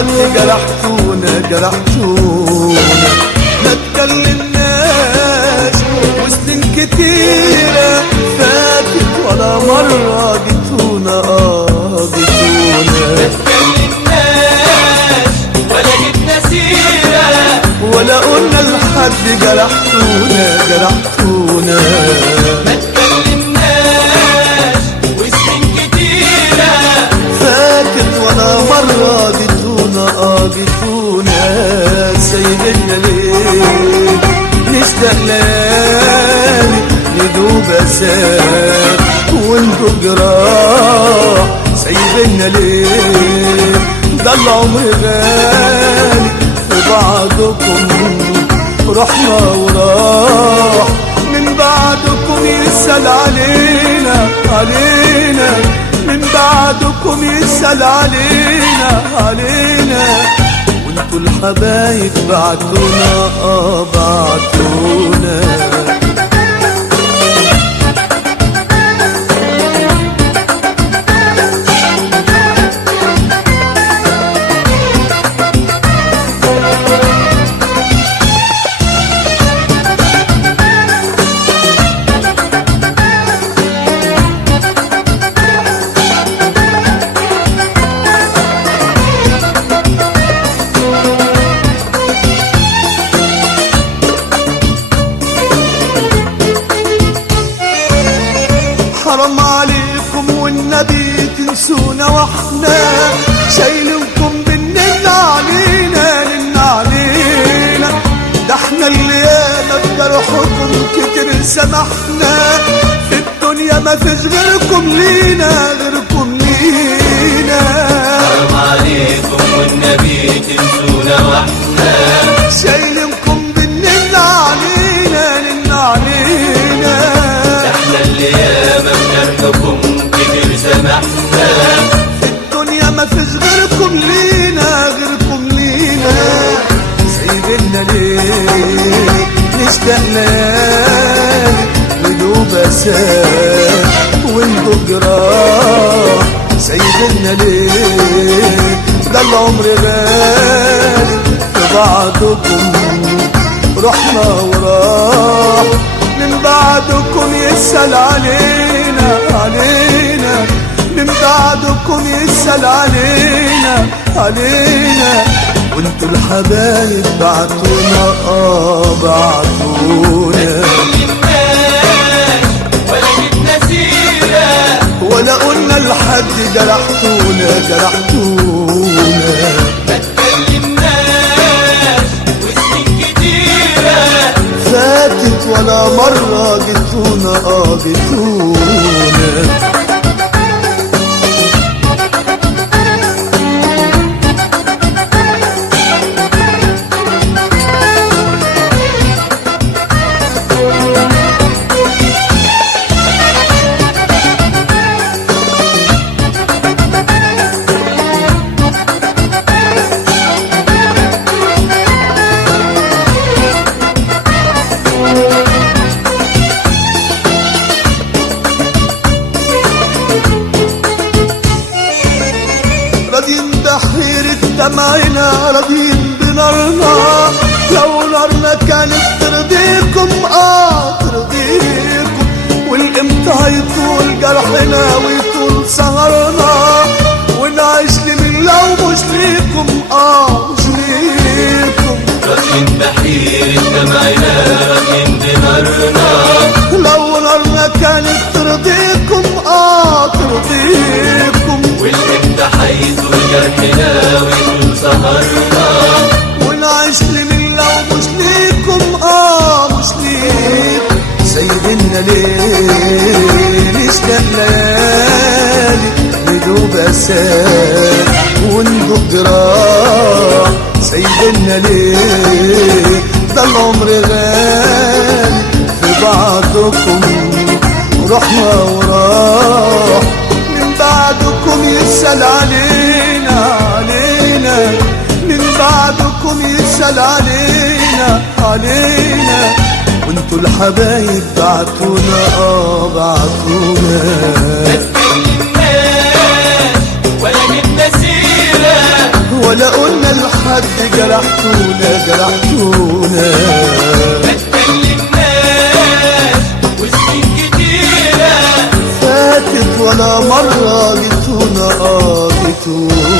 الحد جرحتونا ما تكلمناش وسنين كتيرة فاتت ولا مرة جيتونا جيتونا ما تكلمناش ولا جبنا سيرة ولا قلنا لحد جرحتونا ما تكلمناش وسنين كتيرة فاتت ولا مرة جيتونا جيتونا سايبنا ليه نشتاق ليالي ندوب أساك وانتو جراح سايبنا ليه ده العمر غالي في بعضكم رحنا وراح من بعدكم يسأل علينا من بعدكم يسأل علينا وانتوا الحبايب بعتونا بعتونا حرام عليكم والنبي تنسونا واحنا شايلينكم بالننا علينا ده احنا اللي ياما بجرحكم كتير سمحنا في الدنيا ما فيش غيركم لينا حرام عليكم والنبي تنسونا واحنا شايلينكم بالننا علينا احنا اللي ياما بجرحكم كتير سمحنا في الدنيا ما فيش غيركم لينا سايبنا ليه نشتاق ليالي ندوب أساك وانتو جراح سايبنا ليه ده العمر غالي في بعضكم رحنا وراح من بعدكم يسأل علينا من بعدكم يسأل علينا وانتوا الحبايب بعتونا بعتونا ولا جبنا سيرة ولا قلنا لحد جرحتونا ما تكلمناش وسنين كتيرة فاتت ولا مرة جيتونا راضيين بحيرة دمعنا راضيين بنارنا لو نارنا كانت ترضيكم ترضيكم والامتى هيطول جرحنا ويطول سهرنا ونعيش لمين لو مش ليكم مش ليكم راضيين بحيرة دمعنا راضيين بنارنا لو نارنا كانت ترضيكم ترضيكم والامتى هيطول جرحنا ويطول سهرنا ونعيش لمين لو مش ليكم مش ليكم سايبنا ليه نشتاق ليالي ندوب أساك وندوب جراح سايبنا ليه ده العمر غالي في بعضكم رحنا وراح من بعدكم يسأل علينا من بعدكم يسأل علينا وانتوا الحبايب بعتونا بعتونا ما تكلمناش ولا جبنا سيرة ولا قلنا ولا مرة جيتونا جيتونا